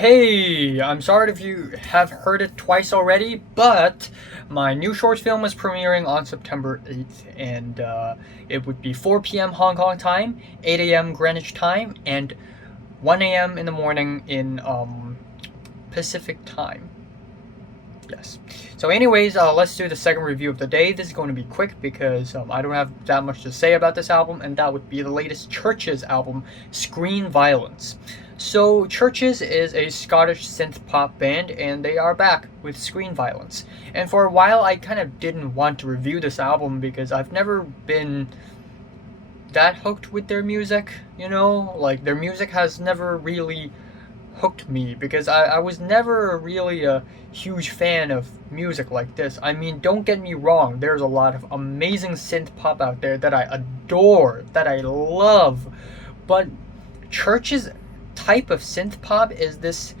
Hey, I'm sorry if you have heard it twice already, but my new short film is premiering on September 8th, and it would be 4 p.m. Hong Kong time, 8 a.m. Greenwich time, and 1 a.m. in the morning in Pacific time. Yes. So anyways, let's do the second review of the day. This is going to be quick because I don't have that much to say about this album, and that would be the latest Chvrches album, Screen Violence. So Chvrches is a Scottish synth-pop band, and they are back with Screen Violence. And for a while, I kind of didn't want to review this album because I've never been that hooked with their music, Like, their music has never really hooked me because I was never really a huge fan of music like this. I mean, don't get me wrong, there's a lot of amazing synth pop out there that I adore, that I love, but Chvrches' type of synth pop is this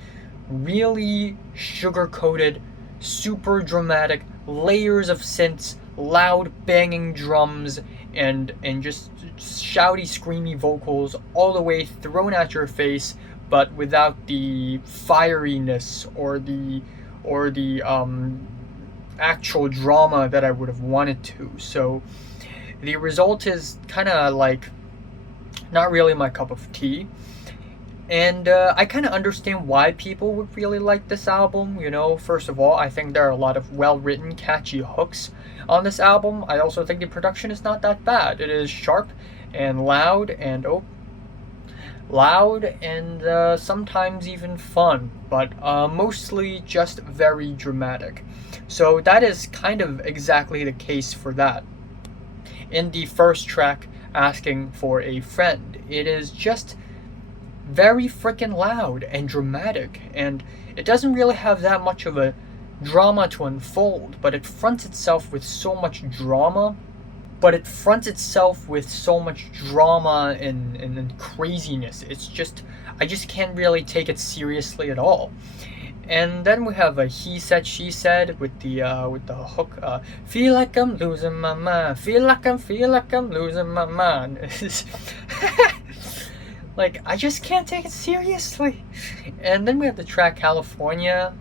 really sugar-coated, super dramatic, layers of synths, loud banging drums, and just shouty, screamy vocals all the way thrown at your face, but without the fieriness or the actual drama that I would have wanted to. So the result is kind of like not really my cup of tea. And I kind of understand why people would really like this album. First of all, I think there are a lot of well-written, catchy hooks on this album. I also think the production is not that bad. It is sharp and loud and sometimes even fun, but mostly just very dramatic. So that is kind of exactly the case for that. In the first track, Asking for a Friend, it is just very freaking loud and dramatic, and it doesn't really have that much of a drama to unfold, but it fronts itself with so much drama and craziness. I just can't really take it seriously at all. And then we have a He Said, She Said with the hook, feel like I'm losing my mind, feel like I'm losing my mind. Like, I just can't take it seriously. And then we have the track California.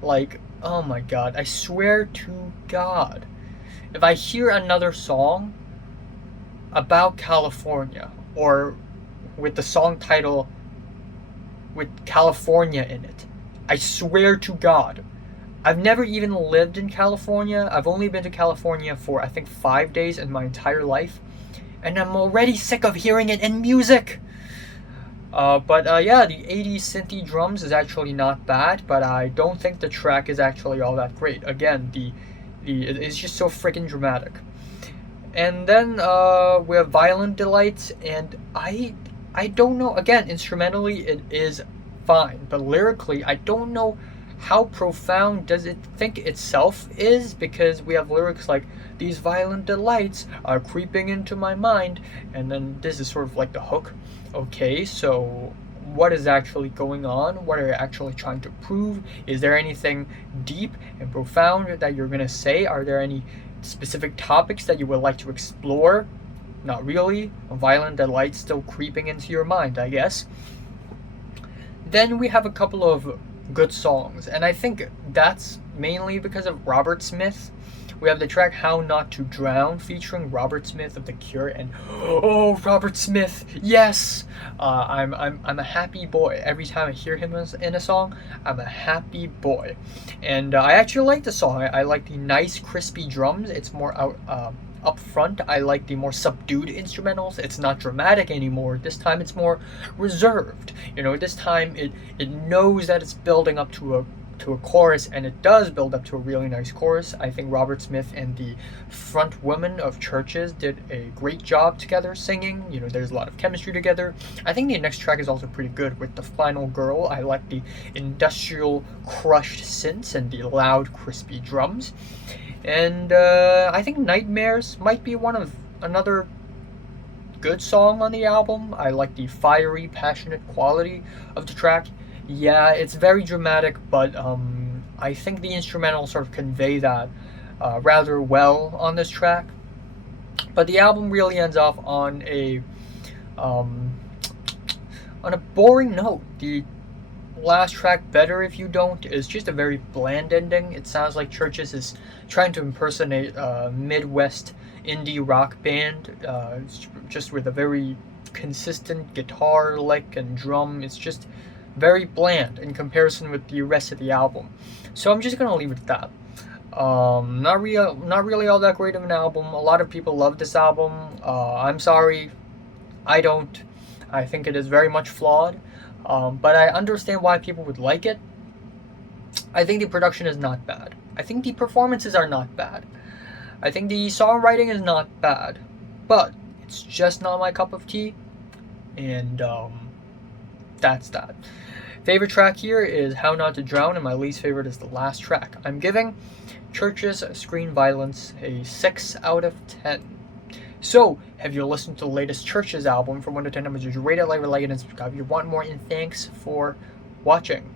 Like, oh my god, I swear to God, if I hear another song about California, or with the song title with California in it, I swear to God, I've never even lived in California. I've only been to California for, I think, 5 days in my entire life, and I'm already sick of hearing it in music. But yeah, the 80s synthy drums is actually not bad, but I don't think the track is actually all that great. Again, it's just so freaking dramatic. And then we have Violent Delights, and I don't know. Again, instrumentally it is fine, but lyrically I don't know how profound does it think itself is, because we have lyrics like, these violent delights are creeping into my mind, and then this is sort of like the hook. Okay, so what is actually going on? What are you actually trying to prove? Is there anything deep and profound that you're gonna say? Are there any specific topics that you would like to explore? Not really. Violent delights still creeping into your mind, I guess. Then we have a couple of good songs, and I think that's mainly because of Robert Smith. We have the track How Not to Drown featuring Robert Smith of The Cure, and oh, Robert Smith, yes! I'm a happy boy. Every time I hear him in a song, I'm a happy boy. And I actually like the song. I like the nice crispy drums. It's more up front. I like the more subdued instrumentals. It's not dramatic anymore. This time it's more reserved. This time it knows that it's building up to a chorus, and it does build up to a really nice chorus. I think Robert Smith and the front woman of Chvrches did a great job together singing. There's a lot of chemistry together. I think the next track is also pretty good with the final girl. I like the industrial crushed synths and the loud crispy drums. And I think Nightmares might be another good song on the album. I like the fiery, passionate quality of the track. Yeah, it's very dramatic, but I think the instrumentals sort of convey that rather well on this track. But the album really ends off on a boring note. The last track, Better If You Don't, is just a very bland ending. It sounds like Chvrches is trying to impersonate a Midwest indie rock band, just with a very consistent guitar lick and drum. It's just very bland in comparison with the rest of the album. So I'm just gonna leave it at that. Not really all that great of an album. A lot of people love this album. I'm sorry, I don't. I think it is very much flawed. But I understand why people would like it. I think the production is not bad. I think the performances are not bad. I think the songwriting is not bad. But it's just not my cup of tea. And that's that. Favorite track here is How Not to Drown, and my least favorite is the last track. I'm giving Chvrches Screen Violence a 6 out of 10. So, have you listened to the latest Chvrches album? From 1 to 10 numbers, rate it, like, and subscribe if you want more, and thanks for watching.